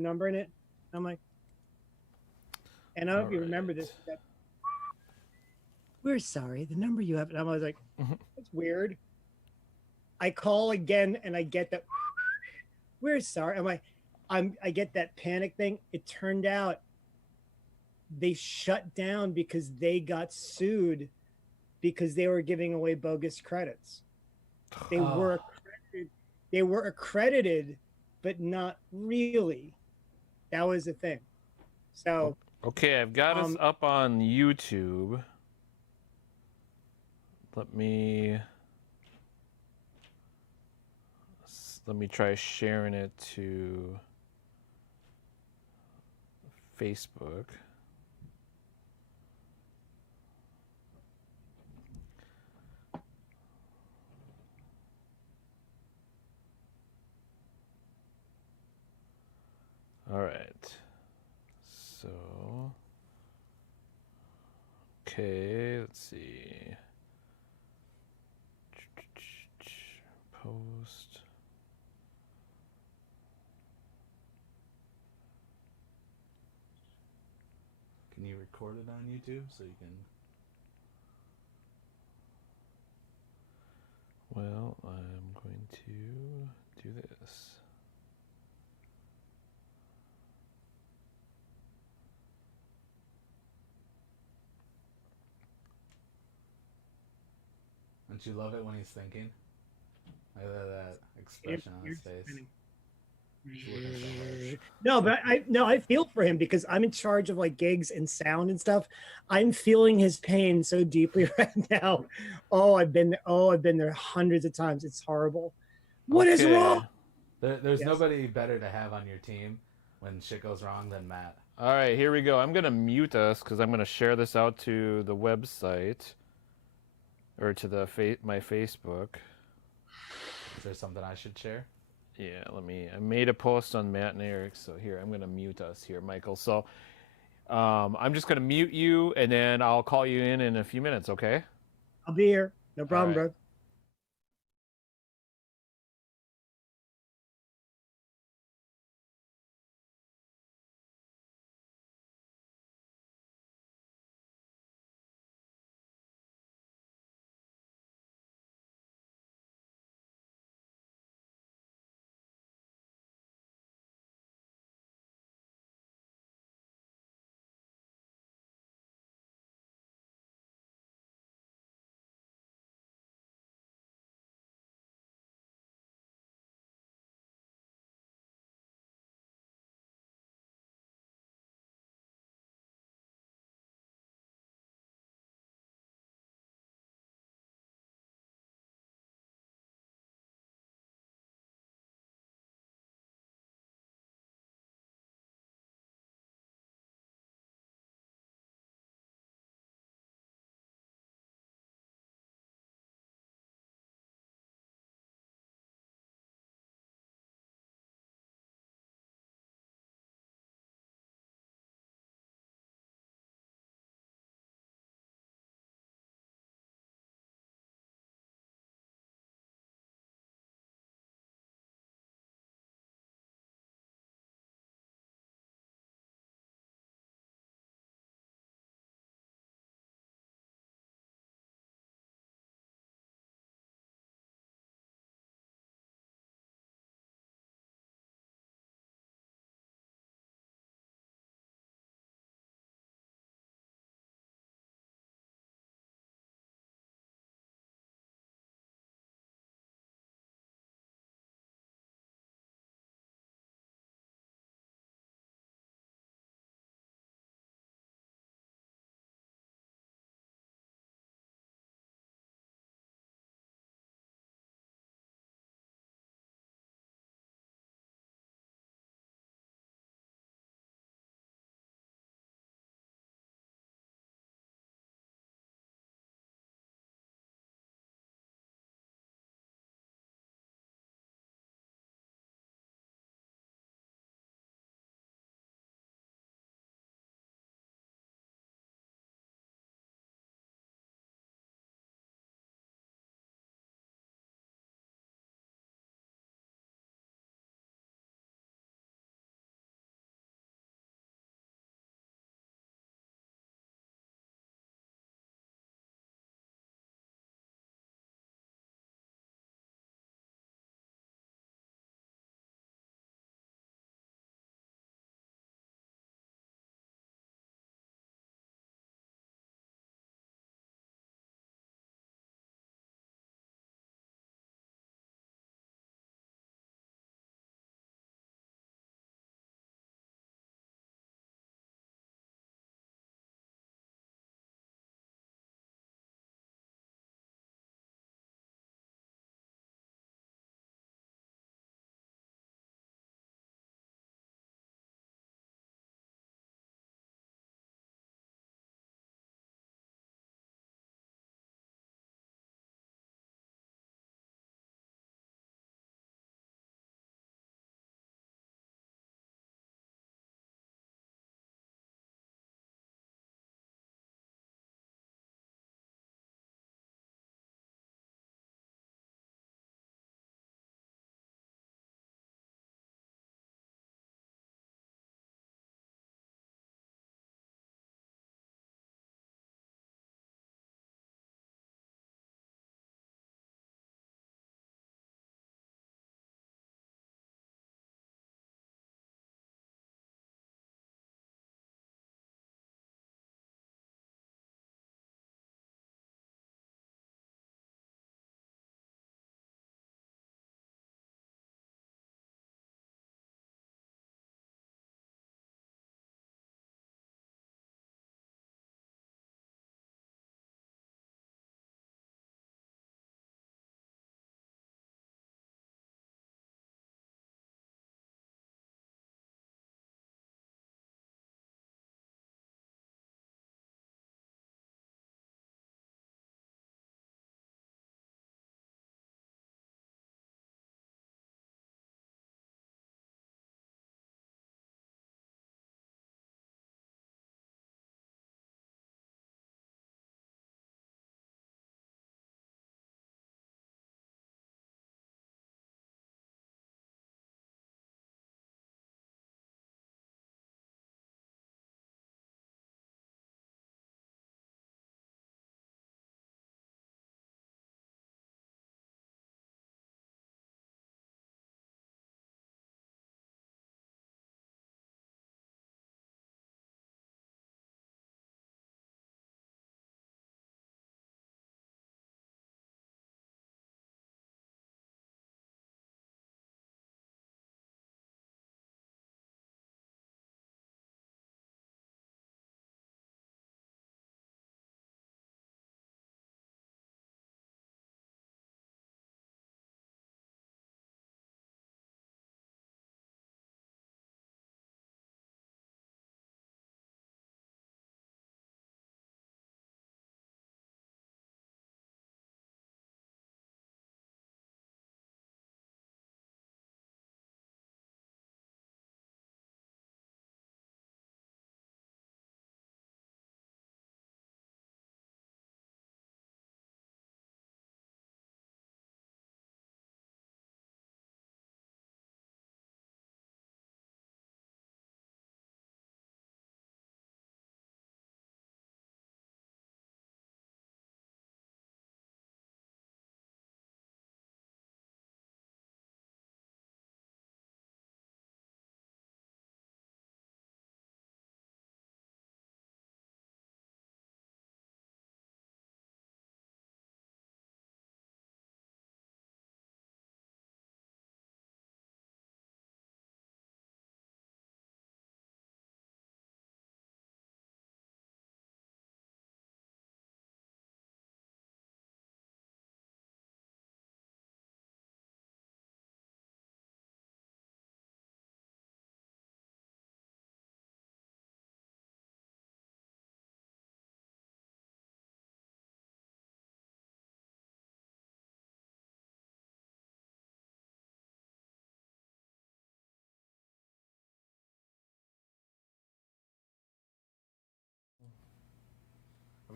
number in it. I'm like, and I don't know if you remember this. right. That, we're sorry, the number you have. And I was like, that's weird. I call again and I get that we're sorry. I get that panic thing. It turned out they shut down because they got sued because they were giving away bogus credits. They Oh, were accredited, they were accredited, but not really. That was the thing. So Okay, I've got us um up on YouTube. Let me try sharing it to Facebook. All right. So, okay, let's see. Post. can you record it on YouTube so you can? Well, I'm going to do this. Don't you love it when he's thinking? I love that expression on his face. He's working so hard. no, but I feel for him because I'm in charge of like gigs and sound and stuff. I'm feeling his pain so deeply right now. I've been there hundreds of times. It's horrible. What is Okay. wrong? There's Yes. nobody better to have on your team when shit goes wrong than Matt. All right, here we go. I'm going to mute us because I'm going to share this out to the website or to the my Facebook. Is there something I should share? Yeah, I made a post on Matt and Eric, so here, I'm going to mute us here, Michael. So I'm just going to mute you, and then I'll call you in a few minutes, okay? I'll be here. No problem, right. bro.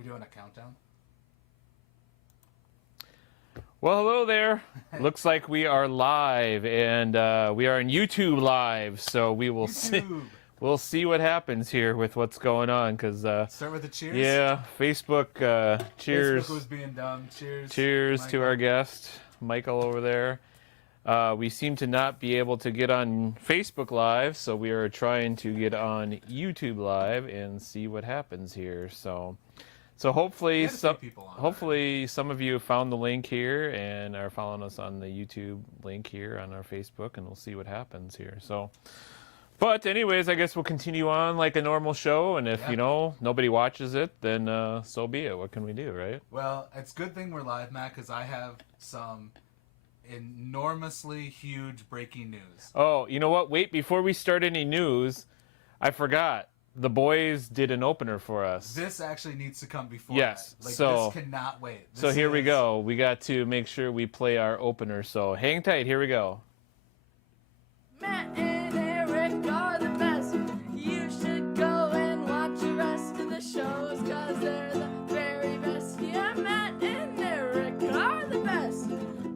we doing a countdown? Well, hello there. Looks like we are live, and we are on YouTube live. So we will see. We'll see what happens here with what's going on. Because start with the cheers. Yeah, Facebook. Cheers. Facebook was being dumb. Cheers. Cheers Michael. to our guest, Michael over there. We seem to not be able to get on Facebook Live, so we are trying to get on YouTube Live and see what happens here. So hopefully some of you found the link here and are following us on the YouTube link here on our Facebook, and we'll see what happens here. So, but anyways, I guess we'll continue on like a normal show, and if nobody watches it, then so be it. What can we do, right? Well, it's a good thing we're live, Matt, because I have some enormously huge breaking news. Oh, you know what? Wait, before we start any news, I forgot. The boys did an opener for us. This actually needs to come before yes, that. so this cannot wait. So here we go. We got to make sure we play our opener. So hang tight. Here we go. Matt and Eric are the best. You should go and watch the rest of the shows, cause they're the very best. Yeah, Matt and Eric are the best.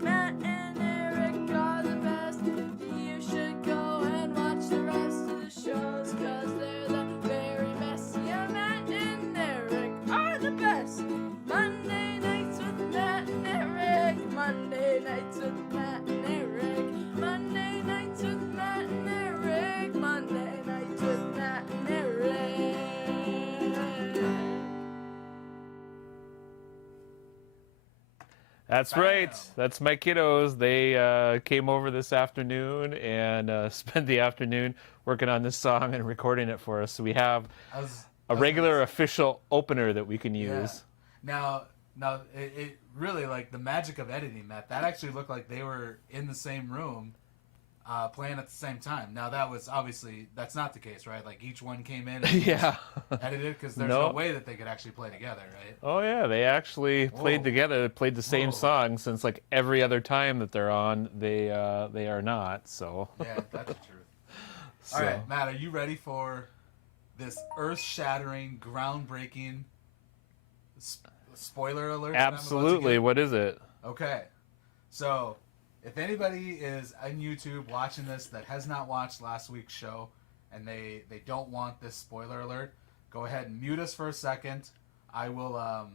Matt and Eric are the best. You should go and watch the rest of the shows, cause they're the very best. Yeah, Matt and Eric are the best. Monday nights with Matt and Eric. Monday nights with Matt and Eric. Monday nights with Matt and Eric. Monday nights with Matt and Eric. That's right. That's my kiddos. They came over this afternoon and spent the afternoon working on this song and recording it for us. So we have a regular official opener that we can use. Now it really, like, the magic of editing, Matt, that actually looked like they were in the same room playing at the same time. Now that was that's not the case, right? Like each one came in and edited, because there's no way that they could actually play together, right? Oh yeah, they actually played together. They played the same song, since like every other time that they're on, they are not. So yeah, that's the truth. All right, Matt, are you ready for this earth-shattering, groundbreaking spoiler alert? Absolutely. What is it? Okay, so if anybody is on YouTube watching this that has not watched last week's show and they don't want this spoiler alert, go ahead and mute us for a second. I will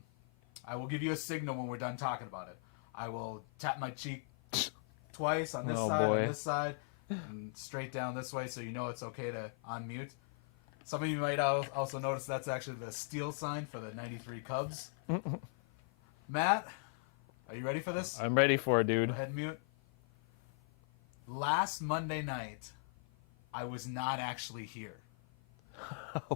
give you a signal when we're done talking about it. I will tap my cheek twice on this side, on this side, and straight down this way, so you know it's okay to unmute. Some of you might also notice that's actually the steel sign for the 93 Cubs. Matt, are you ready for this? I'm ready for it, dude. Go ahead and mute. Last Monday night, I was not actually here.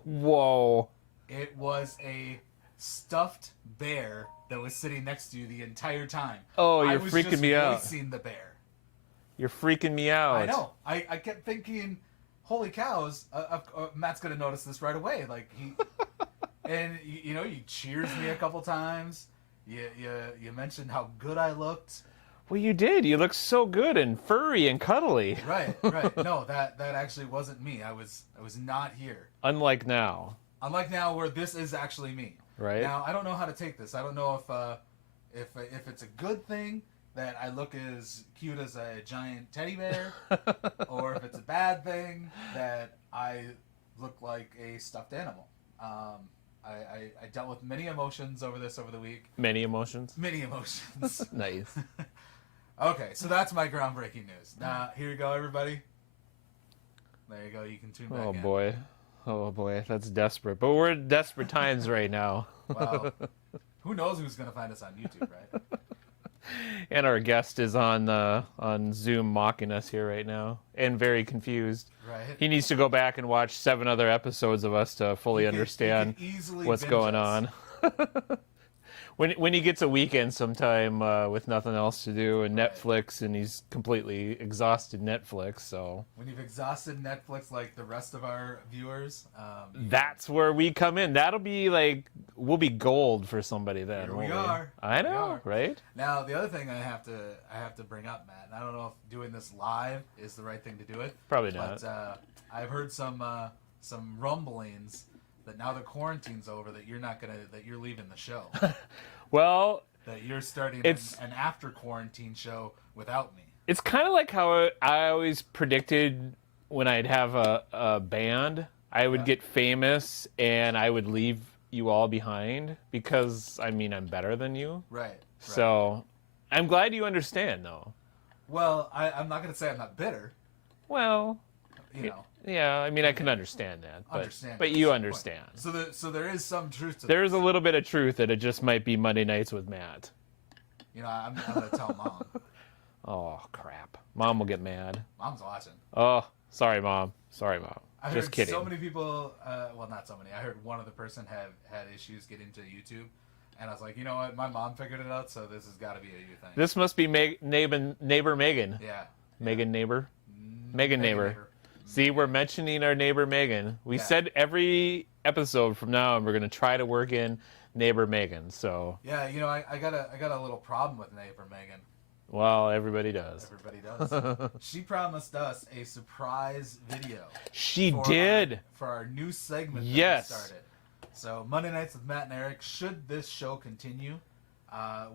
Whoa. It was a stuffed bear that was sitting next to you the entire time. Oh, you're freaking me out. I was just voicing the bear. You're freaking me out. I know. I kept thinking, holy cows, Matt's going to notice this right away. Like, and you cheers me a couple times. You mentioned how good I looked. Well, you did. You look so good and furry and cuddly. Right. No, that actually wasn't me. I was not here. Unlike now, where this is actually me. Right. Now, I don't know how to take this. I don't know if it's a good thing that I look as cute as a giant teddy bear, or if it's a bad thing that I look like a stuffed animal. I dealt with many emotions over the week. Many emotions? Many emotions. Nice. Okay, so that's my groundbreaking news. Now, here you go, everybody. There you go. You can tune back in. Oh, boy. That's desperate. But we're in desperate times right now. Wow. Who knows who's going to find us on YouTube, right? And our guest is on Zoom mocking us here right now and very confused. Right. He needs to go back and watch 7 other episodes of us to fully understand what's going on. When he gets a weekend sometime with nothing else to do and Netflix, and he's completely exhausted Netflix, so... When you've exhausted Netflix like the rest of our viewers... that's where we come in. That'll be like... We'll be gold for somebody then. Here we are. I know, right? Now, the other thing I have to bring up, Matt, and I don't know if doing this live is the right thing to do it. Probably not. But I've heard some rumblings that now the quarantine's over, that you're leaving the show, Well, that you're starting an after quarantine show without me. it's kind of like how I always predicted when I'd have a band, I would get famous and I would leave you all behind because, I mean, I'm better than you. Right. So I'm glad you understand, though. Well, I'm not going to say I'm not bitter. Well, You know, yeah, I mean, I can understand that, but you your understand. point. So there is some truth to There is this. a little bit of truth that it just might be Monday nights with Matt. You know, I'm going to tell Mom. Oh, crap. Mom will get mad. Mom's watching. Oh, sorry, Mom. Sorry, Mom. I Just heard kidding. so many people, well, not so many. I heard one other person had issues getting to YouTube. And I was like, you know what? My mom figured it out, so this has got to be a you thing. This must be neighbor Megan. Yeah. Megan neighbor. Megan Megan neighbor. See, we're mentioning our neighbor Megan. We Yeah. said every episode from now on we're going to try to work in neighbor Megan. So, Yeah, you know, I got a little problem with neighbor Megan. well, everybody does. Everybody does. She promised us a surprise video. She for did. for our new segment that Yes. we started. So Monday Nights with Matt and Eric. Should this show continue,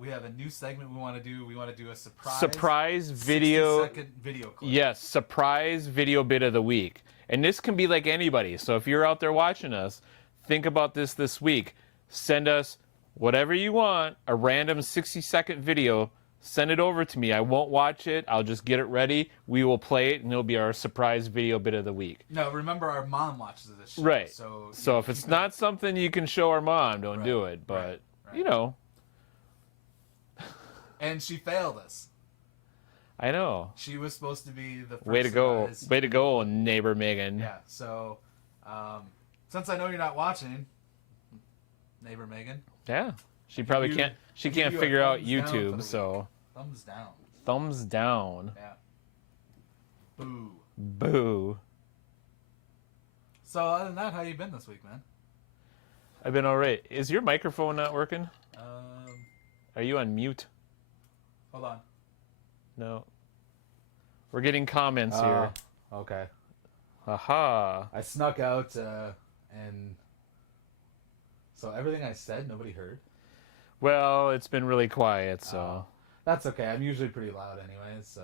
we have a new segment we want to do. We want to do a Surprise video. 60-second video clip. Yes, surprise video bit of the week. And this can be like anybody. So if you're out there watching us, think about this week. Send us whatever you want, a random 60-second video. Send it over to me. I won't watch it. I'll just get it ready. We will play it, and it'll be our surprise video bit of the week. No, remember our mom watches this show. Right. So if it's not something you can show our mom, don't Right, do it. But, right. you know, And she failed us. I know. She was supposed to be the first Way to go. surprise. Way to go, neighbor Megan. Yeah. So, since I know you're not watching, neighbor Megan, Yeah. She probably you- can't. She give can't you a figure out thumbs down for YouTube, the so thumbs down. thumbs down. Yeah. Boo. Boo. So other than that, how you been this week, man? I've been all right. Is your microphone not working? Are you on mute? Hold on. No. We're getting comments here. Okay. Aha. I snuck out, and so everything I said, nobody heard. Well, it's been really quiet, so. That's okay. I'm usually pretty loud anyways, so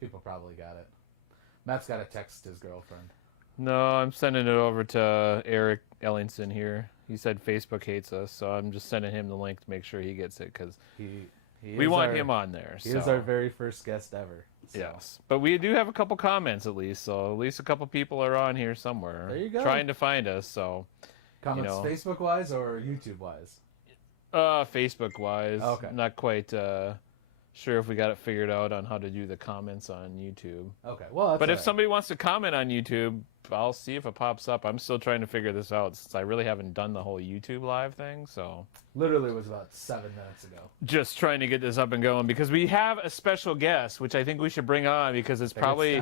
people probably got it. Matt's got to text his girlfriend. No, I'm sending it over to Eric Ellingson here. He said Facebook hates us, so I'm just sending him the link to make sure he gets it, because we want him on there. He so. is our very first guest ever. So. Yes, but we do have a couple comments at least, so at least a couple people are on here somewhere. There you go. Trying to find us, so. Comments know. Facebook wise or YouTube wise? Facebook wise. Okay. Not quite sure if we got it figured out on how to do the comments on YouTube. Okay, well, that's But if all right. somebody wants to comment on YouTube, I'll see if it pops up. I'm still trying to figure this out since I really haven't done the whole YouTube live thing, so. Literally was about 7 minutes ago. Just trying to get this up and going because we have a special guest, which I think we should bring on because it's probably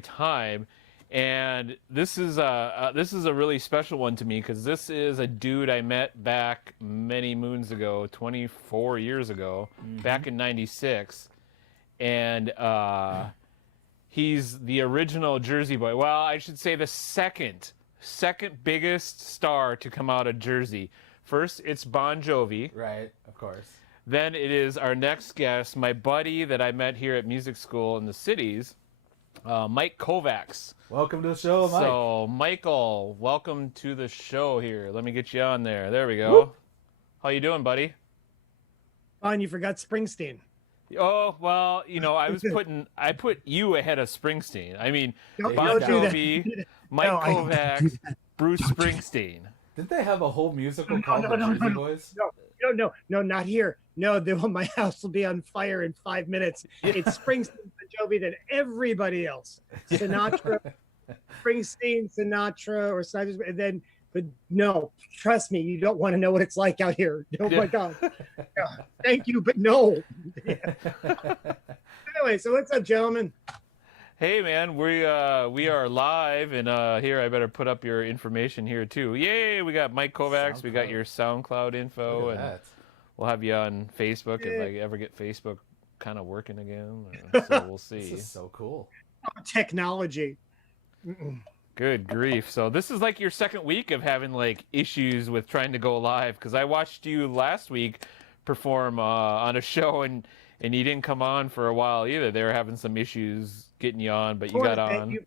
time. And this is a really special one to me because this is a dude I met back many moons ago, 24 years ago, back in '96, and he's the original Jersey Boy. Well, I should say the second biggest star to come out of Jersey. First, it's Bon Jovi. Right, of course. Then it is our next guest, my buddy that I met here at music school in the cities, Mike Kovacs. Welcome to the show, Mike. So, Michael, welcome to the show here. Let me get you on there. There we go. Whoop. How you doing, buddy? Oh, and you forgot Springsteen. Oh, well, you know, I put you ahead of Springsteen. I mean, Don't Bon do that. Jovi, Mike No, I- Kovacs, Bruce Springsteen. Didn't they have a whole musical called the Jersey Boys? No, not here. No, my house will be on fire in 5 minutes. It's Springsteen, Bon Jovi, then everybody else. Sinatra, Springsteen, Sinatra, or Sinatra, and then. But no, trust me, you don't want to know what it's like out here. Oh my God. Yeah, thank you, but no. Anyway, so what's up, gentlemen? Hey man, we are live, and here I better put up your information here too. Yay, we got Mike Kovacs, we got SoundCloud. your SoundCloud info, Look at and that. we'll have you on Facebook if Yeah. I ever get Facebook kind of working again. So we'll This see. is so cool. Technology. Good grief. So this is like your second week of having like issues with trying to go live, because I watched you last week perform on a show and you didn't come on for a while either. They were having some issues getting you on, but you got on.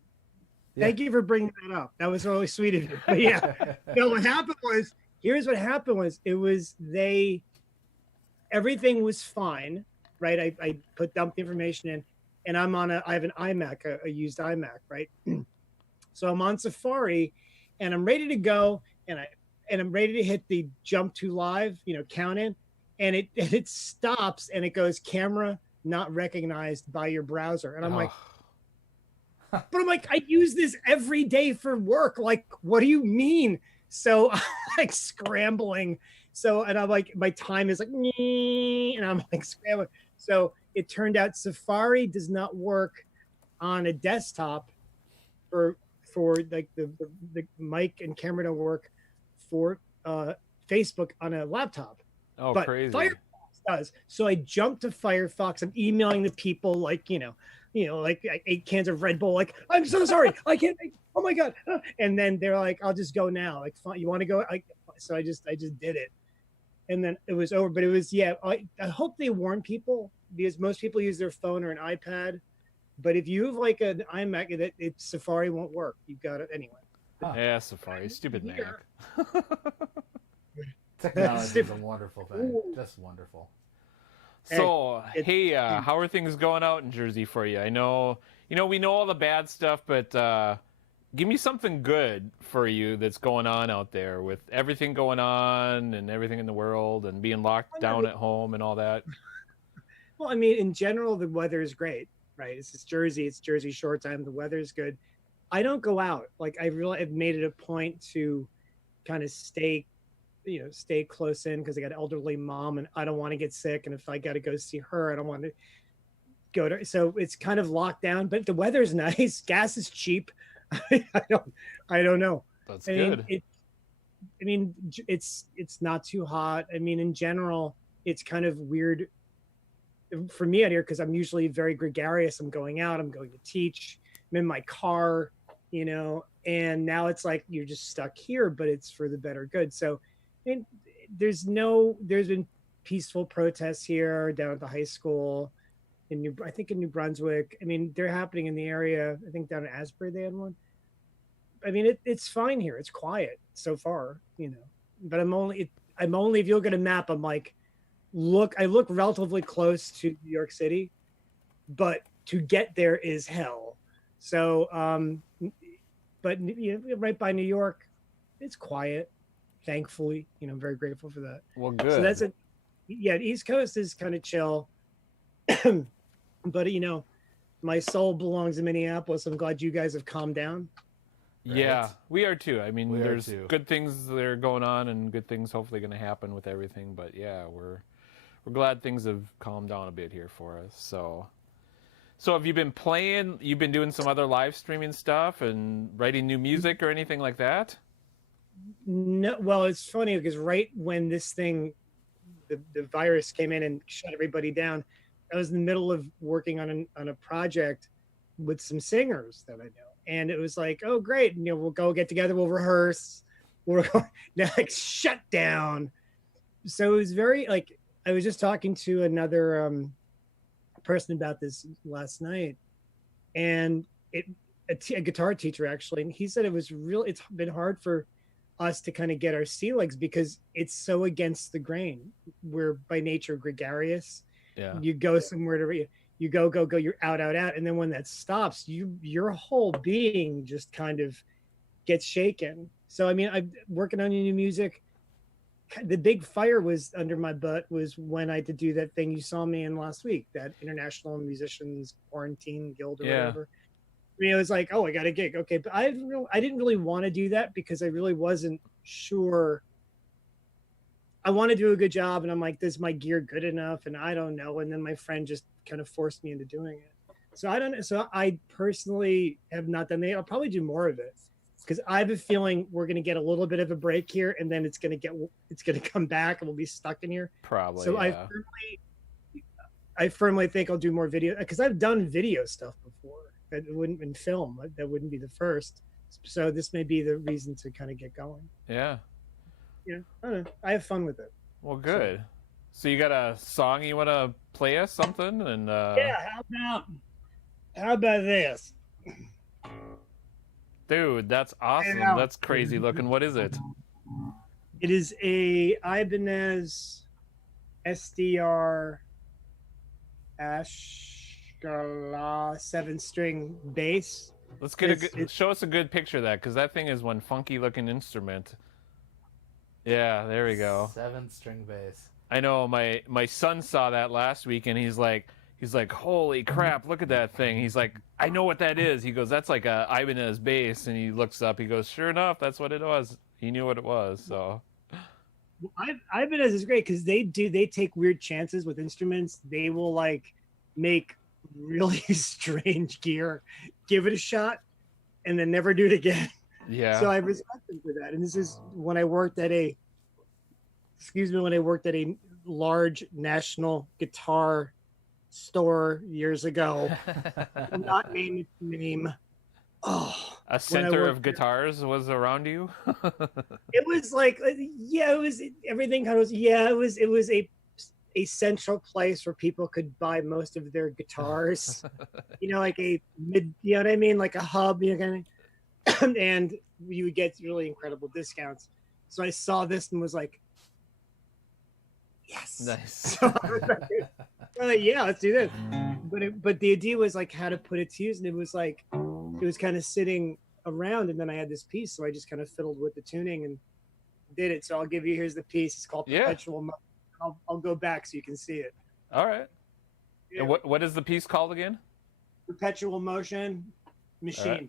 Thank you for bringing that up. That was really sweet of you. But yeah, no, what happened was, here's what happened was, everything was fine, right? I dumped the information in, and I have an iMac, a used iMac, right? So I'm on Safari, and I'm ready to go, and I'm ready to hit the jump to live, count in, and it stops, and it goes, camera not recognized by your browser, and I'm like. But I'm like, I use this every day for work. Like, what do you mean? So I'm like scrambling. And I'm like, my time is like, and I'm like scrambling. So it turned out Safari does not work on a desktop for like the mic and camera don't work for Facebook on a laptop. Oh, but crazy. Firefox does. So I jumped to Firefox. I'm emailing the people like, like 8 cans of Red Bull. Like, I'm so sorry. I can't. Oh my God. And then they're like, I'll just go now. Like, fine, you want to go? So I just did it. And then it was over. But it was, I hope they warn people, because most people use their phone or an iPad. But if you have like an iMac, Safari won't work. You've got it anyway. Yeah, Safari. Stupid Mac. Technology is a wonderful thing. Just wonderful. So, hey, how are things going out in Jersey for you? I know, we know all the bad stuff, but give me something good for you that's going on out there with everything going on and everything in the world and being locked down at home and all that. Well, I mean, in general, the weather is great, right? It's Jersey Shore time. The weather is good. I don't go out. Like, I've made it a point to kind of stay close in, because I got an elderly mom and I don't want to get sick. And if I got to go see her, I don't want to go to, so it's kind of locked down, but the weather's nice. Gas is cheap. I don't know. That's good. It's not too hot. I mean, in general, it's kind of weird for me out here, because I'm usually very gregarious. I'm going out, I'm going to teach, I'm in my car, and now it's like you're just stuck here, but it's for the better good. So there's been peaceful protests here down at the high school in New Brunswick. I mean, they're happening in the area. I think down in Asbury they had one. I mean, it's fine here. It's quiet so far, but I'm only, if you look at a map, I'm like, I look relatively close to New York City, but to get there is hell. So, but right by New York, it's quiet. Thankfully, I'm very grateful for that. Well, good. So that's it. Yeah, East Coast is kind of chill, but my soul belongs in Minneapolis. I'm glad you guys have calmed down. Right? Yeah, we are too. I mean, there's good things that are going on and good things hopefully going to happen with everything. But yeah, we're glad things have calmed down a bit here for us. So have you been playing? You've been doing some other live streaming stuff and writing new music or anything like that? No, well, it's funny because right when this thing, the virus came in and shut everybody down, I was in the middle of working on a project with some singers that I know, and it was like, oh great, we'll go get together, we'll rehearse, now like shut down. So it was very like, I was just talking to another person about this last night, and a guitar teacher actually, and he said it's been hard for us to kind of get our sea legs because it's so against the grain. We're by nature gregarious. Yeah. You go somewhere to you go, you're out. And then when that stops, your whole being just kind of gets shaken. So, I mean, I'm working on new music. The big fire was under my butt was when I had to do that thing you saw me in last week, that International Musicians Quarantine Guild or whatever. I mean, it was like, oh, I got a gig. Okay. But I didn't really want to do that because I really wasn't sure. I want to do a good job. And I'm like, is my gear good enough? And I don't know. And then my friend just kind of forced me into doing it. So I don't know. So I personally have not done that. I'll probably do more of it because I have a feeling we're going to get a little bit of a break here and then it's going to come back and we'll be stuck in here. Probably. So yeah. I firmly think I'll do more video because I've done video stuff before. That wouldn't been film. That wouldn't be the first. So this may be the reason to kind of get going. Yeah. Yeah, I don't know. I have fun with it. Well, good. So you got a song you want to play us something? And Yeah, how about this? dude, that's awesome. Yeah. That's crazy looking. What is it? It is a Ibanez SDR Ashkala 7-string bass. Let's get It's- show us a good picture of that, because that thing is one funky looking instrument. Yeah, there we go. 7-string bass. I know my son saw that last week, and he's like, holy crap, look at that thing. He's like, I know what that is. He goes, that's like a Ibanez bass, and he looks up. He goes, sure enough, that's what it was. He knew what it was. So Ibanez is great because they take weird chances with instruments. They will like make really strange gear, give it a shot, and then never do it again. yeah, So I respect them for that. And this is when I worked at a large national guitar store years ago. Will not name its name. Oh, a center of worked there. guitars was around you. It was like, yeah, it was everything kind of was, yeah, it was a central place where people could buy most of their guitars, like a mid, you know what I mean? Like a hub, kind of, and you would get really incredible discounts. So I saw this and was like, yes. Nice. So I was like, yeah, let's do this. But the idea was like how to put it to use. And it was kind of sitting around, and then I had this piece. So I just kind of fiddled with the tuning and did it. So I'll give you, here's the piece. It's called Yeah. Perpetual Motion. I'll go back so you can see it. All right. Yeah. And what is the piece called again? Perpetual Motion Machine.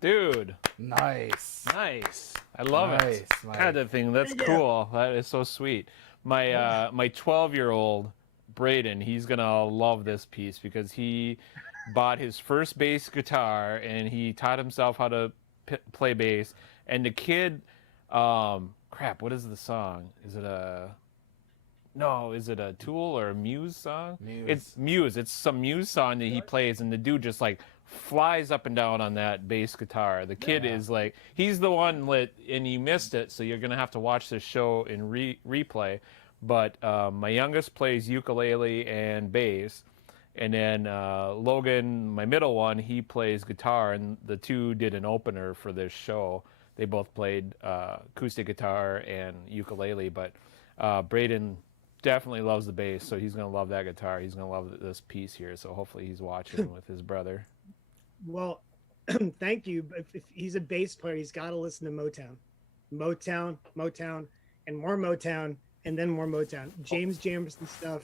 Dude, Nice. nice. I love it. Nice. God, that thing, that's Yeah. cool. That is so sweet. My my 12-year-old Braden, he's gonna love this piece because he bought his first bass guitar and he taught himself how to play bass. And the kid, crap, what is the song? Is it a Tool or a Muse song? Muse. It's Muse. It's some Muse song that he plays, and the dude just like flies up and down on that bass guitar. The kid is like, he's the one lit, and you missed it, so you're gonna have to watch this show in replay. But my youngest plays ukulele and bass, and then Logan, my middle one, he plays guitar, and the two did an opener for this show. They both played acoustic guitar and ukulele, but Braden definitely loves the bass, so he's gonna love that guitar. He's gonna love this piece here, so hopefully he's watching with his brother. Well, thank you. But if he's a bass player, he's got to listen to Motown, and more Motown, and then more Motown. James Jamerson stuff.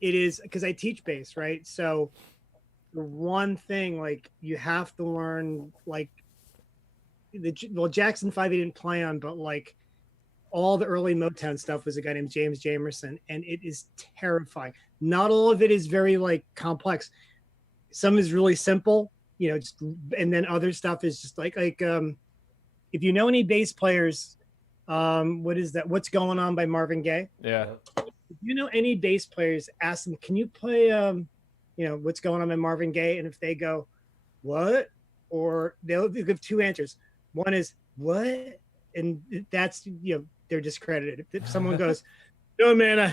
It is because I teach bass, right? So the one thing, like, you have to learn, like, Jackson 5 he didn't play on, but like all the early Motown stuff was a guy named James Jamerson, and it is terrifying. Not all of it is very like complex. Some is really simple, just, and then other stuff is just like if you know any bass players, what is that? What's Going On by Marvin Gaye? Yeah. If you know any bass players, ask them, can you play What's Going On by Marvin Gaye? And if they go, what? Or they'll give two answers. One is what? And that's, they're discredited. If someone goes, no, man,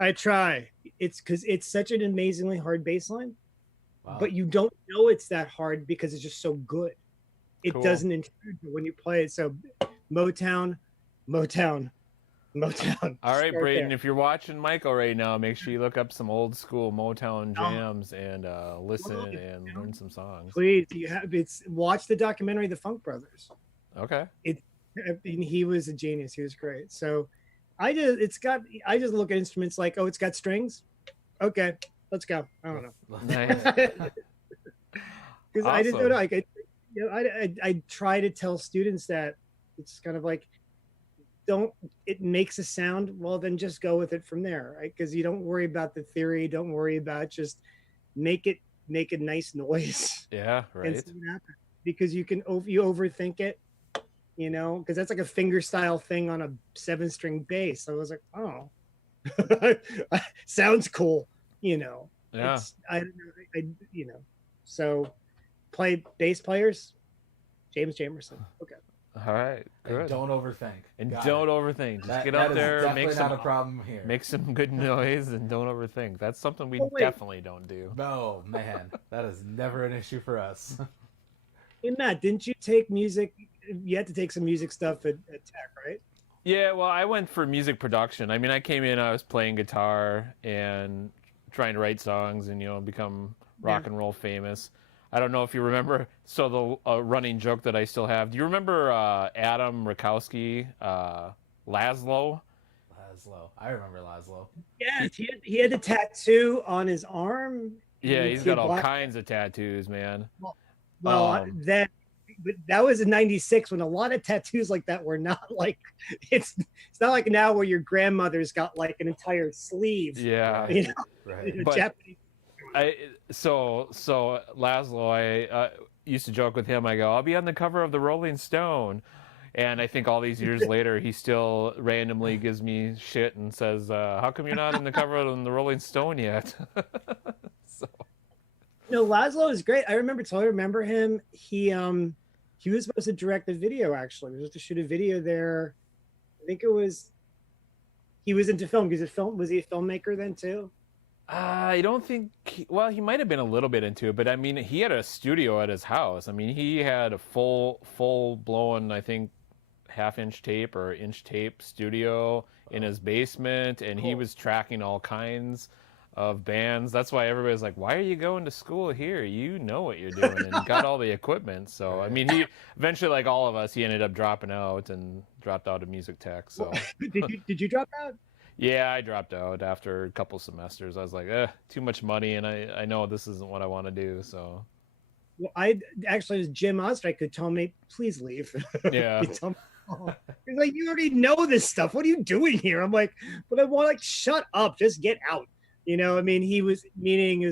I try. It's because it's such an amazingly hard bass line. Wow. But you don't know it's that hard because it's just so good. It Cool. doesn't intrude when you play it. So Motown. All right, Start Braden, there. if you're watching Michael right now, make sure you look up some old school Motown jams and listen and learn some songs. Please, watch the documentary The Funk Brothers. Okay. He was a genius. He was great. So I just look at instruments like, oh, it's got strings. Okay, let's go. I don't know. Nice. Because I didn't know. Awesome. Like I try to tell students that it's kind of like, it makes a sound, well then just go with it from there, right? Because you don't worry about the theory, don't worry about, just make a nice noise. Yeah, And right. see what happens. Because you overthink it, because that's like a finger style thing on a 7-string bass. I was like, oh, sounds cool, Yeah. I don't know, so play bass players, James Jamerson. Okay. All right. And Good. don't overthink. And Got don't it. overthink. Just That- get that up is there, definitely make not some a problem here. make some good noise, and don't overthink. That's something we Oh, wait. definitely don't do. No, man, that is never an issue for us. Hey Matt, didn't you take music? You had to take some music stuff at Tech, right? Yeah, well, I went for music production. I mean, I came in, I was playing guitar and trying to write songs and become rock and roll famous. I don't know if you remember. So the running joke that I still have. Do you remember Adam Rakowski, Laszlo? Laszlo. I remember Laszlo. Yes, he had a tattoo on his arm. Yeah, You he's see got all black- kinds of tattoos, man. Well, but that was in '96 when a lot of tattoos like that were not like it's not like now where your grandmother's got like an entire sleeve. Yeah. You know, Right. But- Japanese. So Laszlo, I used to joke with him. I go, I'll be on the cover of the Rolling Stone, and I think all these years later, he still randomly gives me shit and says, "How come you're not in the cover of the Rolling Stone yet?" So No, Laszlo is great. I totally remember him. He was supposed to direct a video. Actually, he was supposed to shoot a video there. I think he was into film. Was he a filmmaker then too? I don't think. Well, he might have been a little bit into it, but I mean, he had a studio at his house. I mean, he had a full blown, I think, 1/2-inch tape or inch tape studio in his basement, and he Cool. was tracking all kinds of bands. That's why everybody's like, "Why are you going to school here? You know what you're doing," and you got all the equipment. So I mean, he eventually, like all of us, he ended up dropping out and dropped out of music tech. So Did you drop out? yeah, I dropped out after a couple semesters. I was like, too much money, and I know this isn't what I want to do. So Well, I actually, it was Jim Ostrike who told me, please leave. Yeah. He told me, he's like, you already know this stuff. What are you doing here? I'm like, but I want, like, shut up, just get out. I mean, he was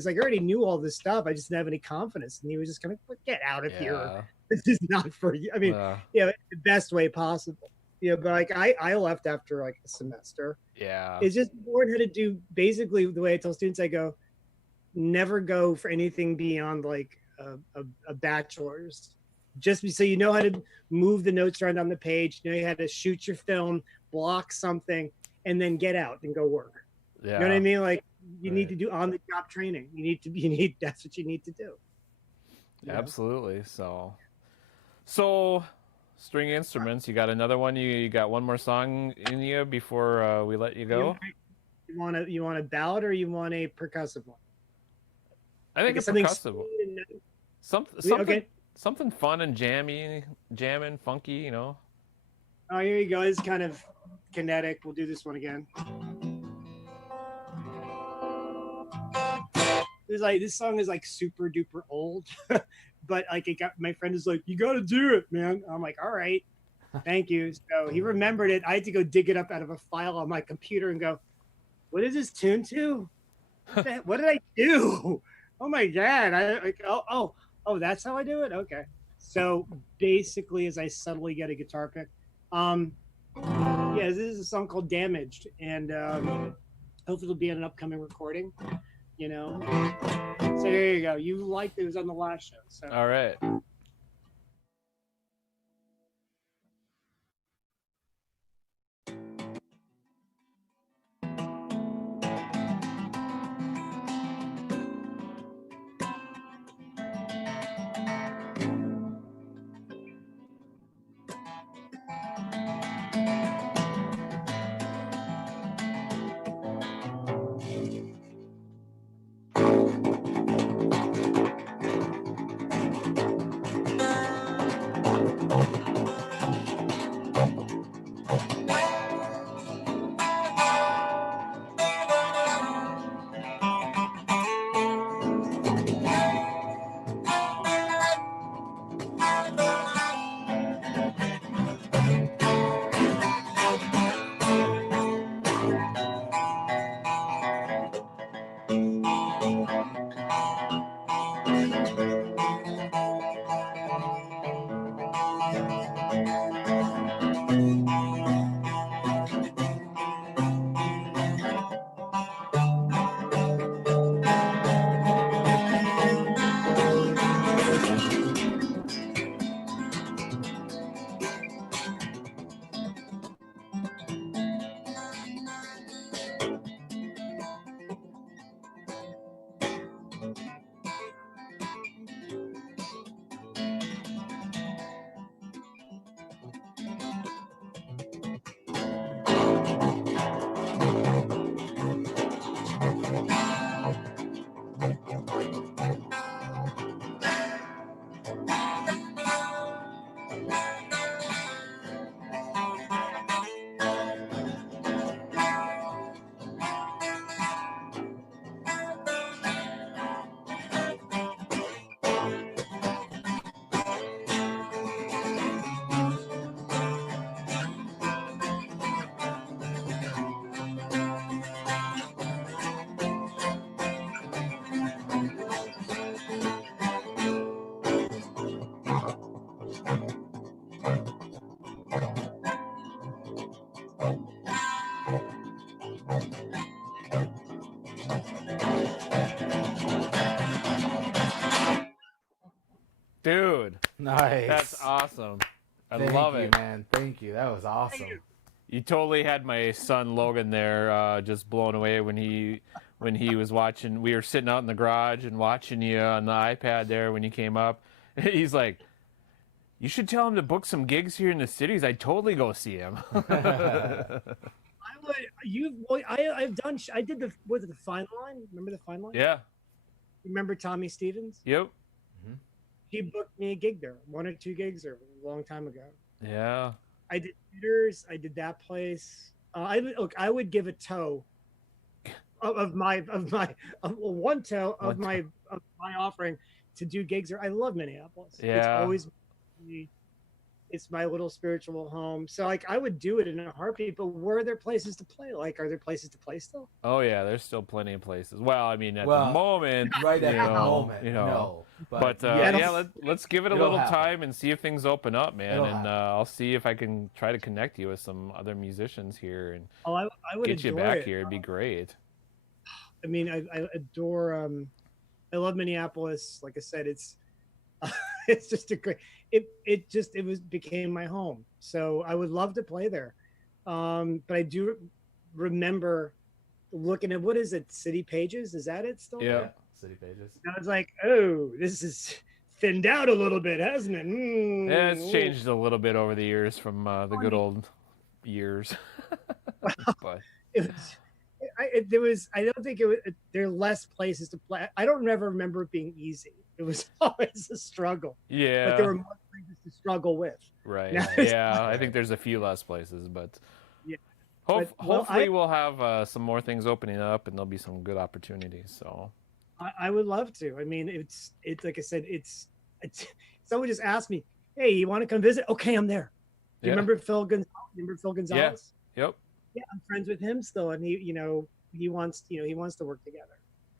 like, I already knew all this stuff. I just didn't have any confidence. And he was just kind of, get out of here. yeah, This is not for you. I mean, the best way possible. But like I left after like a semester. yeah, It's just learn how to do basically the way I tell students. I go, never go for anything beyond like a bachelor's. Just so you know how to move the notes around on the page, you know how to shoot your film, block something, and then get out and go work. yeah. You know what I mean? Like you need to Right. do on the job training. That's what you need to do. You know? Absolutely. So string instruments. You got another one. You got one more song in you before we let you go. You want a ballad or you want a percussive one? I think Like it's something percussive. smooth and nice. Something. Okay. something fun and jamming, funky, you know. Oh, here you go. It's kind of kinetic. We'll do this one again. It's like this song is like super duper old, but like it got my friend is like, you got to do it, man. I'm like, all right, thank you. So he remembered it. I had to go dig it up out of a file on my computer and go, what is this tuned to? What did I do? Oh my god! I like oh that's how I do it. Okay. So basically, as I subtly get a guitar pick, yeah, this is a song called "Damaged," and hopefully it'll be in an upcoming recording. You know. So there you go. You liked it was on the last show. So. All right. Dude, Nice. that's awesome. I Thank love you, it. man. Thank you. That was awesome. You totally had my son Logan there, just blown away when he was watching. We were sitting out in the garage and watching you on the iPad there when you came up. He's like, "You should tell him to book some gigs here in the cities. I'd totally go see him." I've done. I did the was it the Fine Line? Remember the Fine Line? Yeah. Remember Tommy Stevens? Yep. He booked me a gig there, 1 or 2 gigs there a long time ago. Yeah. I did theaters. I did that place. I would give a toe of one toe of my offering to do gigs there. I love Minneapolis. Yeah. It's always it's my little spiritual home. So like I would do it in a heartbeat. But where are there places to play? Like, are there places to play still? Oh yeah, there's still plenty of places. Well, I mean, at the moment, right at you the know, moment, you know. no. But yes, yeah, let's give it a it'll little happen. time and see if things open up, man. It'll And happen. I'll see if I can try to connect you with some other musicians here and I would get you adore back it. here. It'd be great. I mean, I adore. I love Minneapolis. Like I said, it's it's just a great. It became my home. So I would love to play there. But I do remember looking at what is it? City Pages? Is that it still? Yeah. City Pages. And I was like, oh, this is thinned out a little bit, hasn't it? Yeah, it's changed a little bit over the years from the good old years. But It was, I don't think there are less places to play. I don't ever remember it being easy. It was always a struggle, Yeah. but there were more places to struggle with. Right. Now it's Yeah. I think there's a few less places, but Yeah. But, well, hopefully we'll have some more things opening up, and there'll be some good opportunities. So I would love to. I mean, it's like I said, it's someone just asked me, "Hey, you want to come visit?" Okay, I'm there. Do you Yeah. remember Phil Gonzalez? Remember Phil Gonzalez? Yep. Yeah, I'm friends with him still, and he wants to work together.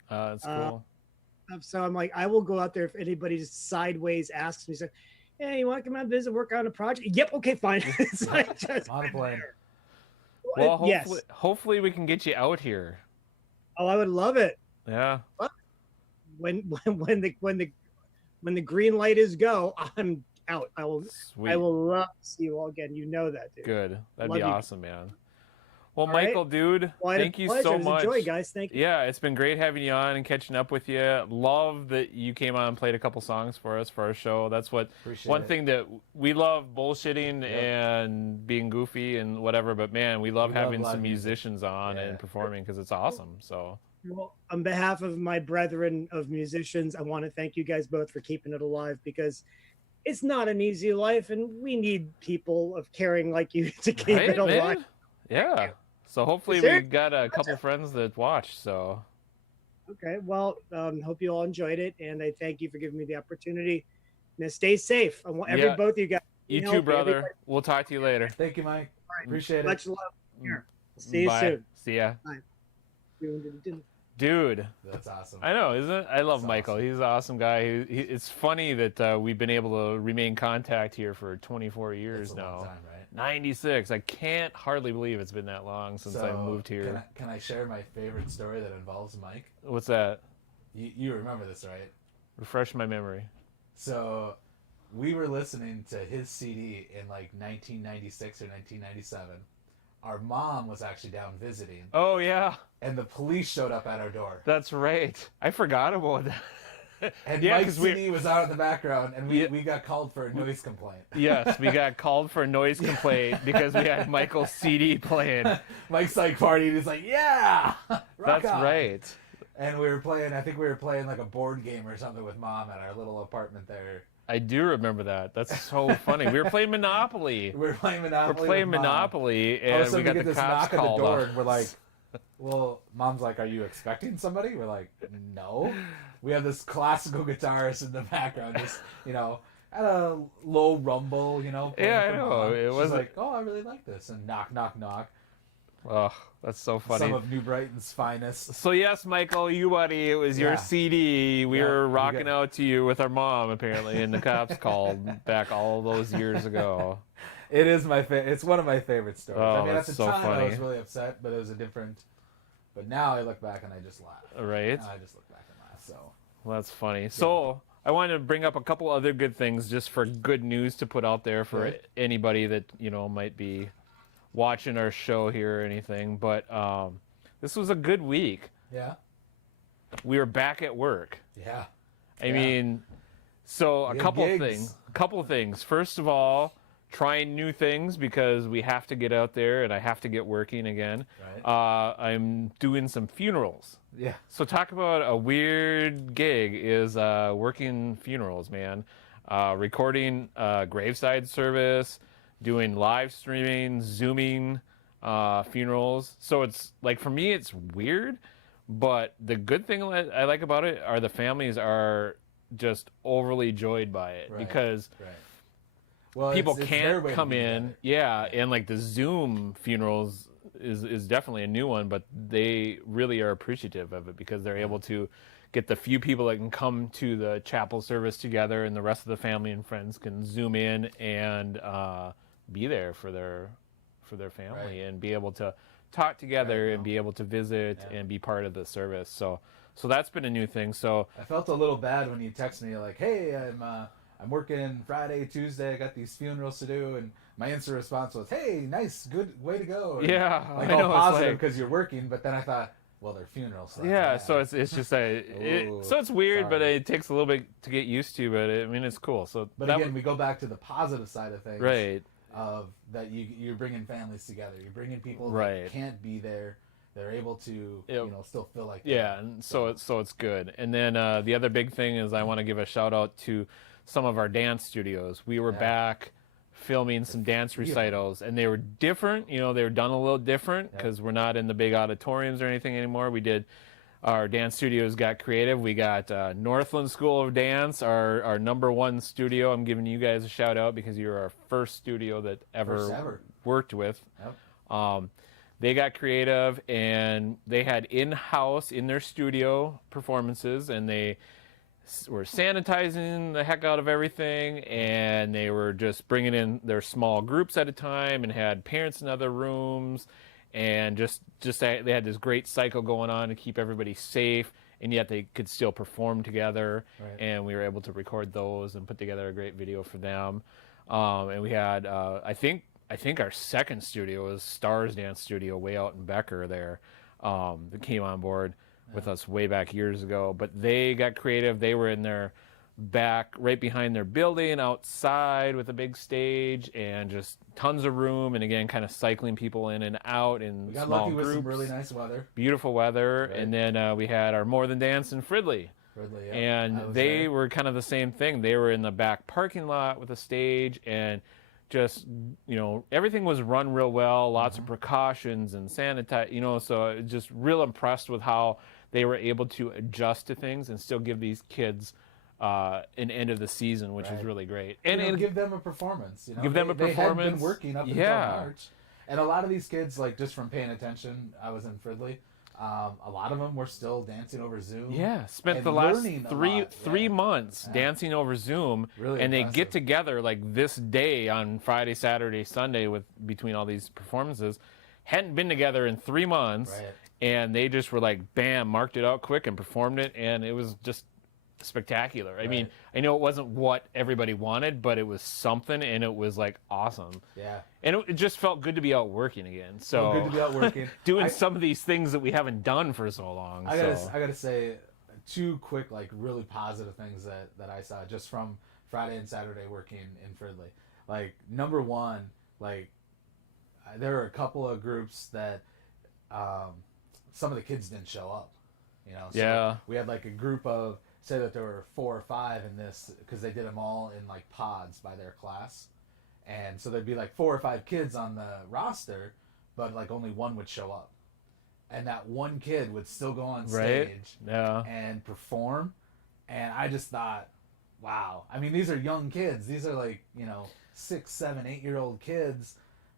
That's cool. So I'm like, I will go out there if anybody just sideways asks me, say, "Hey, you want to come out and visit, work on a project?" Yep, okay, fine. So I just On a went plane. there. Well, Yes. hopefully we can get you out here. Oh, I would love it Yeah. when the green light is go. I'm out. Sweet. I will love to see you all again. You know that, dude. Good. That'd Love be you. awesome, man. Well, All right. Michael, dude, Well, I had a thank you pleasure. so It was a much. joy, guys. Thank you. Yeah, it's been great having you on and catching up with you. Love that you came on and played a couple songs for us for our show. That's what Appreciate one it. thing that we love, bullshitting Yep. and being goofy and whatever. But man, we love We love having live some music. musicians on Yeah. and performing because it's awesome. So Well, on behalf of my brethren of musicians, I want to thank you guys both for keeping it alive because it's not an easy life, and we need people of caring like you to keep right, it alive. man? Yeah. So hopefully Is there- we got a couple friends that watch. So Okay, well, hope you all enjoyed it, and I thank you for giving me the opportunity. Now, stay safe. I want Yeah. both of you guys. you be too, healthy. brother. Everybody- We'll talk to you later. Thank you, Mike. right. Appreciate it. Much love. Here. See you Bye. soon. See ya. Soon. Dude, That's awesome. I know, isn't it? I love That's Michael. awesome. He's an awesome guy. It's funny that we've been able to remain in contact here for 24 years It's a now. long time, right? 96. I can't hardly believe it's been that long since I moved here. Can I share my favorite story that involves Mike? What's that? You remember this, right? Refresh my memory. So we were listening to his CD in like 1996 or 1997. Our mom was actually down visiting, Oh, yeah. and the police showed up at our door. That's right. I forgot about that. And Yeah, Mike's 'cause we- CD was out in the background, and we, Yeah. we got called for a noise complaint. Yes, we got called for a noise complaint because we had Michael's CD playing. Mike's like partying. He's like, "Yeah, rock That's on." right. And we were playing. I think we were playing like a board game or something with Mom at our little apartment there. I do remember that. That's so funny. We were playing Monopoly. We were playing Monopoly. We're playing with Mom. Monopoly, All of a and sudden we got get the this cops knock at the called door, on. and we're like, "Well," Mom's like, "Are you expecting somebody?" We're like, "No." We have this classical guitarist in the background, just at a low rumble, playing Yeah, I for know. Mom. It She's wasn't- like, "Oh, I really like this," and knock, knock, knock. Oh, that's so funny. Some of New Brighton's finest. So yes, Michael, you buddy, it was your Yeah. CD. We Yeah, were you rocking got- out to you with our mom apparently, and the cops called back all those years ago. It is it's one of my favorite stories. Oh, I mean, at that's the so time I funny. was really upset, but it was a different. But now I look back and I just laugh. Right? I just look back and laugh. So Well, that's funny. So I wanted to bring up a couple other good things just for good news to put out there for Right. anybody that might be watching our show here or anything. But this was a good week. yeah, We were back at work. yeah. I Yeah. mean, so a We had couple gigs. things. First of all, trying new things because we have to get out there and I have to get working again. Right. I'm doing some funerals. Yeah. So talk about a weird gig is working funerals, man. Recording graveside service, doing live streaming, Zooming funerals. So it's like for me, it's weird, but the good thing I like about it are the families are just overly joyed by it Right. because Right. Well, people it's their can't way to come be in. together. Yeah, and like the Zoom funerals is definitely a new one, but they really are appreciative of it because they're able to get the few people that can come to the chapel service together, and the rest of the family and friends can Zoom in and be there for their family Right. and be able to talk together Right, and be able to visit Yeah. and be part of the service. So that's been a new thing. So I felt a little bad when you texted me like, "Hey, I'm working Friday, Tuesday. I got these funerals to do," and my instant response was, "Hey, nice, good way to go." And, yeah, like I all know it's positive like, because you're working, but then I thought, well, they're funerals. So that's yeah, bad. so it's just Ooh, so it's weird, but sorry. it takes a little bit to get used to. But I mean, it's cool. So But that again, we go back to the positive side of things. right, Of that you're bringing families together. You're bringing people Right. that can't be there they're able to Yep. still feel like Yeah, and so it's good. And then the other big thing is I want to give a shout out to some of our dance studios. We were Yeah. back filming some dance recitals, and they were different. They were done a little different because we're not in the big auditoriums or anything anymore. We did. Our dance studios got creative. We got Northland School of Dance, our number one studio. I'm giving you guys a shout out because you're our first studio that First ever ever. worked with. Yep. They got creative, and they had in-house, in their studio performances, and they were sanitizing the heck out of everything, and they were just bringing in their small groups at a time and had parents in other rooms, and just they had this great cycle going on to keep everybody safe, and yet they could still perform together. Right. And we were able to record those and put together a great video for them. And we had I think our second studio was Stars Dance Studio way out in Becker there, that came on board with us way back years ago. But they got creative. They were in their back, right behind their building, outside with a big stage and just tons of room. And again, kind of cycling people in and out in We got small lucky groups. with some really nice weather. Beautiful weather. Right. And then we had our More Than Dance in Fridley. Ridley, yeah. I And was they there. were kind of the same thing. They were in the back parking lot with a stage, and just everything was run real well. Lots of precautions and sanitize. So just real impressed with how they were able to adjust to things and still give these kids an end of the season, which is Right. really great. And give them a performance. Give them a They had been performance. working up until Yeah. March, and a lot of these kids, like just from paying attention, I was in Fridley. A lot of them were still dancing over Zoom. yeah, spent and the last learning a three lot, three yeah. months Yeah. dancing over Zoom, Really and they impressive. get together like this day on Friday, Saturday, Sunday between all these performances. Hadn't been together in 3 months, Right. and they just were like, bam, marked it out quick and performed it, and it was just spectacular. I mean, I know it wasn't what everybody wanted, but it was something, and it was like awesome. Yeah. And it just felt good to be out working again. So Good to be out working. doing I- some of these things that we haven't done for so long. I so. gotta say, two quick, like really positive things that I saw just from Friday and Saturday working in Fridley. Like number one, like there were a couple of groups that some of the kids didn't show up. So Yeah. we had like a group of, say that there were 4 or 5 in this, because they did them all in like pods by their class, and so there'd be like 4 or 5 kids on the roster, but like only one would show up. And that one kid would still go on Right. stage Yeah. and perform. And I just thought, wow. I mean, these are young kids. These are like, 6, 7, 8-year-old kids.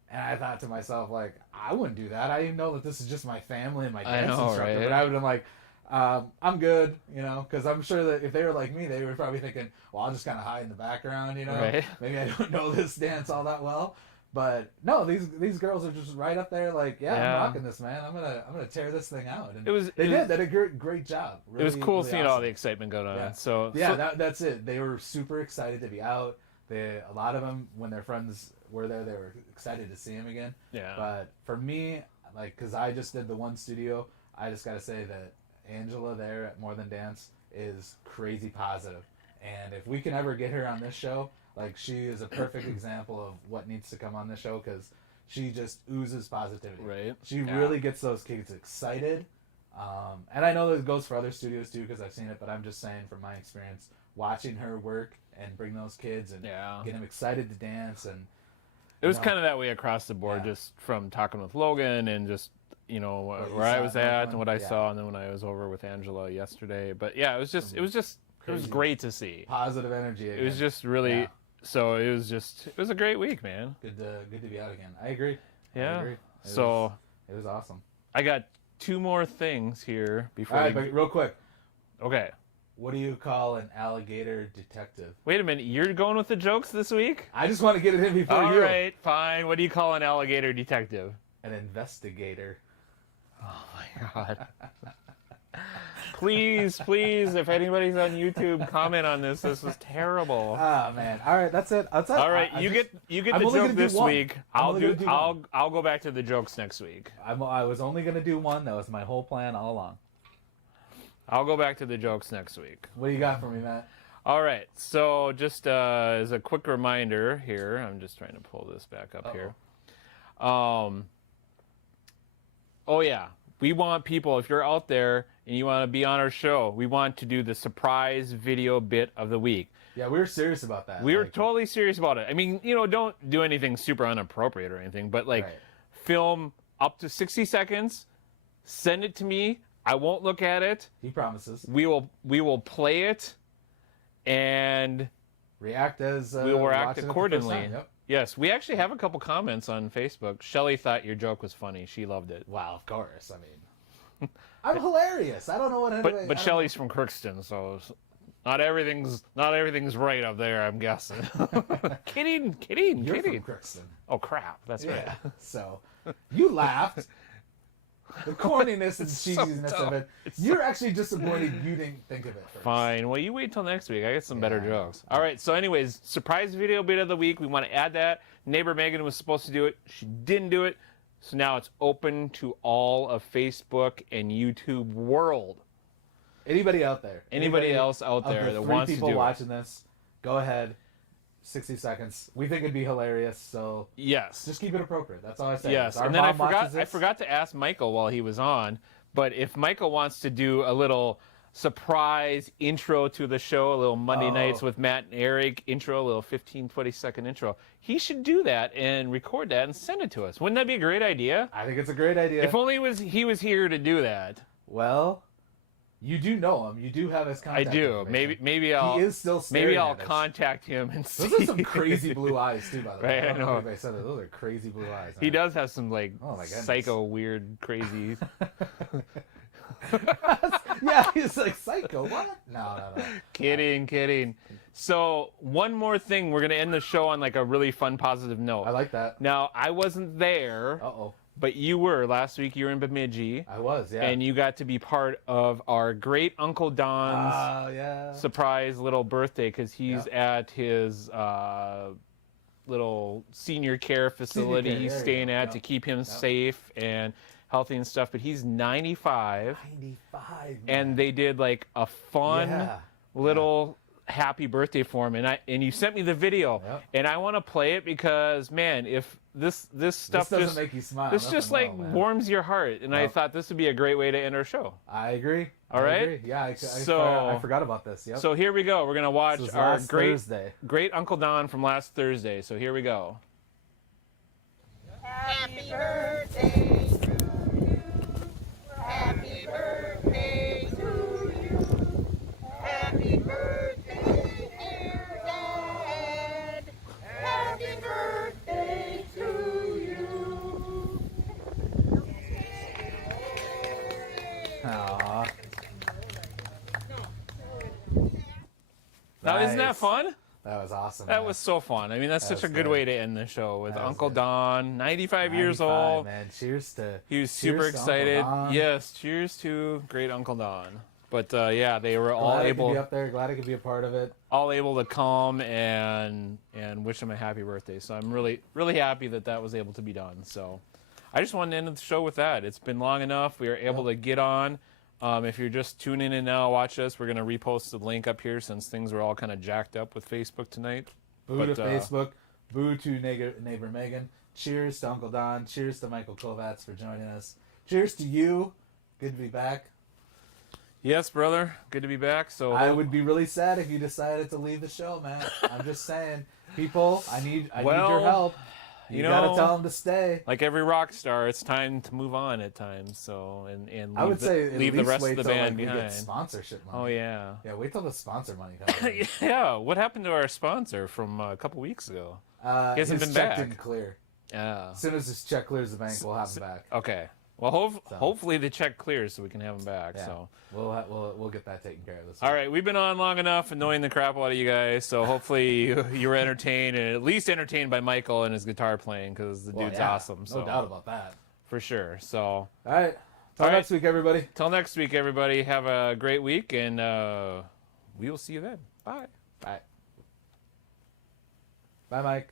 And I thought to myself, like, I wouldn't do that. I didn't know that this is just my family and my I dance know, instructor. right? But I would have been like, I'm good, because I'm sure that if they were like me, they were probably thinking, well, I'll just kind of hide in the background, Right. Maybe I don't know this dance all that well. But no, these girls are just right up there, like, yeah, Yeah. I'm rocking this, man. I'm gonna tear this thing out. And It was- they it did. was- They did a great job. It was Really, cool really seeing all awesome. the excitement going on. Yeah. So Yeah, that's it. They were super excited to be out. A lot of them, when their friends were there, they were excited to see him again. yeah. But for me, like, because I just did the one studio, I just got to say that Angela there at More Than Dance is crazy positive. And if we can ever get her on this show, like, she is a perfect example of what needs to come on this show, because she just oozes positivity. Right. She Yeah. really gets those kids excited. And I know that it goes for other studios too, because I've seen it, but I'm just saying from my experience, watching her work and bring those kids and Yeah. get them excited to dance. And It was No. kind of that way across the board, Yeah. just from talking with Logan and just you where I saw was at at Northland? and what I Yeah. saw, and then when I was over with Angela yesterday. But yeah, it was Crazy. great to see. positive energy again. It was just really Yeah. so it was a great week, man. good to be out again. I agree. I Yeah. agree. So It was awesome. I got 2 more things here before. All right, we- but real quick, okay. what do you call an alligator detective? Wait a minute, you're going with the jokes this week? I just want to get it in before All you. right, fine. What do you call an alligator detective? An investigator. Oh my god. Please, if anybody's on YouTube, comment on this. This was terrible. Ah man. All right, that's it. That's it. All right, I you just- get I'm the only joke gonna do this one. week. I'm only gonna do one. I'll go back to the jokes next week. I was only gonna do one. That was my whole plan all along. I'll go back to the jokes next week. What do you got for me, Matt? All right. So just as a quick reminder here, I'm just trying to pull this back up here. Oh yeah, we want people, if you're out there and you want to be on our show, we want to do the surprise video bit of the week. Yeah, we were serious about that. We were totally serious about it. I mean, don't do anything super inappropriate or anything, but like Right. film up to 60 seconds, send it to me. I won't look at it. He promises. We will play it, and React as we will react watching it the first accordingly. time. Yep. Yes, we actually have a couple comments on Facebook. Shelly thought your joke was funny. She loved it. Wow, of course. I mean, I'm hilarious. I don't know what anybody. But Shelly's from Crookston, so not everything's right up there, I'm guessing. kidding. You're from Crookston. Oh crap, that's Yeah. right. So you laughed. The corniness and cheesiness of it. You're actually disappointed you didn't think of it first. Fine. Well, you wait till next week. I get some better Yeah. jokes. All right. So, anyways, surprise video bit of the week. We want to add that. Neighbor Megan was supposed to do it. She didn't do it. So now it's open to all of Facebook and YouTube world. Anybody out there? Anybody else out of there the that three wants to people do it. watching this, go ahead. 60 seconds. We think it'd be hilarious, so Yes. just keep it appropriate. That's all I say. Yes. If our And then I mom watches forgot this- to ask Michael while he was on, but if Michael wants to do a little surprise intro to the show, a little Monday nights with Matt and Eric intro, a little 15, 20-second intro, he should do that and record that and send it to us. Wouldn't that be a great idea? I think it's a great idea. If only he was here to do that. Well, you do know him. You do have his I contact. do. information. Maybe I'll He is still staring maybe I'll at us. contact him and see. Those are some crazy blue eyes too, by the way. Right, I don't know know. if anybody said that. Those are crazy blue eyes. He does have some like Oh my goodness. psycho, weird, crazy. Yeah, he's like psycho. What? No. Kidding. So one more thing, we're gonna end the show on like a really fun, positive note. I like that. Now I wasn't there, Uh-oh. but you were last week. You were in Bemidji, I was, yeah. and you got to be part of our great Uncle Don's Oh, yeah. surprise little birthday because he's at his little senior care facility care, he's there you staying go. at Yep. to keep him safe and healthy and stuff. But he's 95, 95, and man. they did like a fun Yeah. little happy birthday for him. And you sent me the video, Yep. and I want to play it because man, if this stuff this doesn't just make you smile. this nothing just like will, man. warms your heart, and I Yep. thought this would be a great way to end our show. I agree. All I right? agree. Yeah, So- I forgot about this. Yep. So here we go. We're gonna watch This was our last great Thursday. great Uncle Don from last Thursday. So here we go. Happy birthday to you. Happy birthday to you. Happy birthday, dear Dad. Happy birthday to you. Aw. Now, isn't that Nice. fun? That was awesome. That man. was so fun. I mean, that's That such a was good good. way to end the show with That was Uncle good. Don, 95 years 95, old. Man, cheers to. He was super cheers to Uncle excited. Don. Yes, cheers to great Uncle Don. But yeah, they were all Glad I could be able up there. Glad I could be a part of it. to come and wish him a happy birthday. So I'm really happy that was able to be done. So I just wanted to end the show with that. It's been long enough. We were able to get on. If you're just tuning in now, watch us. We're gonna repost the link up here since things were all kind of jacked up with Facebook tonight. Boo But, to Facebook. Boo to neighbor Megan. Cheers to Uncle Don. Cheers to Michael Kovacs for joining us. Cheers to you. Good to be back. Yes, brother. Good to be back. So I would be really sad if you decided to leave the show, man. I'm just saying, people. I need your Well, help. You gotta know, tell them to stay. like every rock star, it's time to move on at times. So and leave, I would say at leave the least rest wait of the till band we get behind. sponsorship money. Oh yeah. Yeah, wait till the sponsor money comes in. Yeah. What happened to our sponsor from a couple weeks ago? He hasn't his been check back. didn't clear. Yeah. As soon as his check clears the bank, we'll have him back. Okay. Well, hopefully the check clears so we can have him back. Yeah. So. We'll get that taken care of this All week. right, we've been on long enough annoying the crap out of you guys, so hopefully you were entertained and at least entertained by Michael and his guitar playing because the Well, dude's yeah, awesome. So No doubt about that. for sure. So All right. Till All next week, everybody. till next week, everybody, have a great week, and we will see you then. Bye. Bye. Bye, Mike.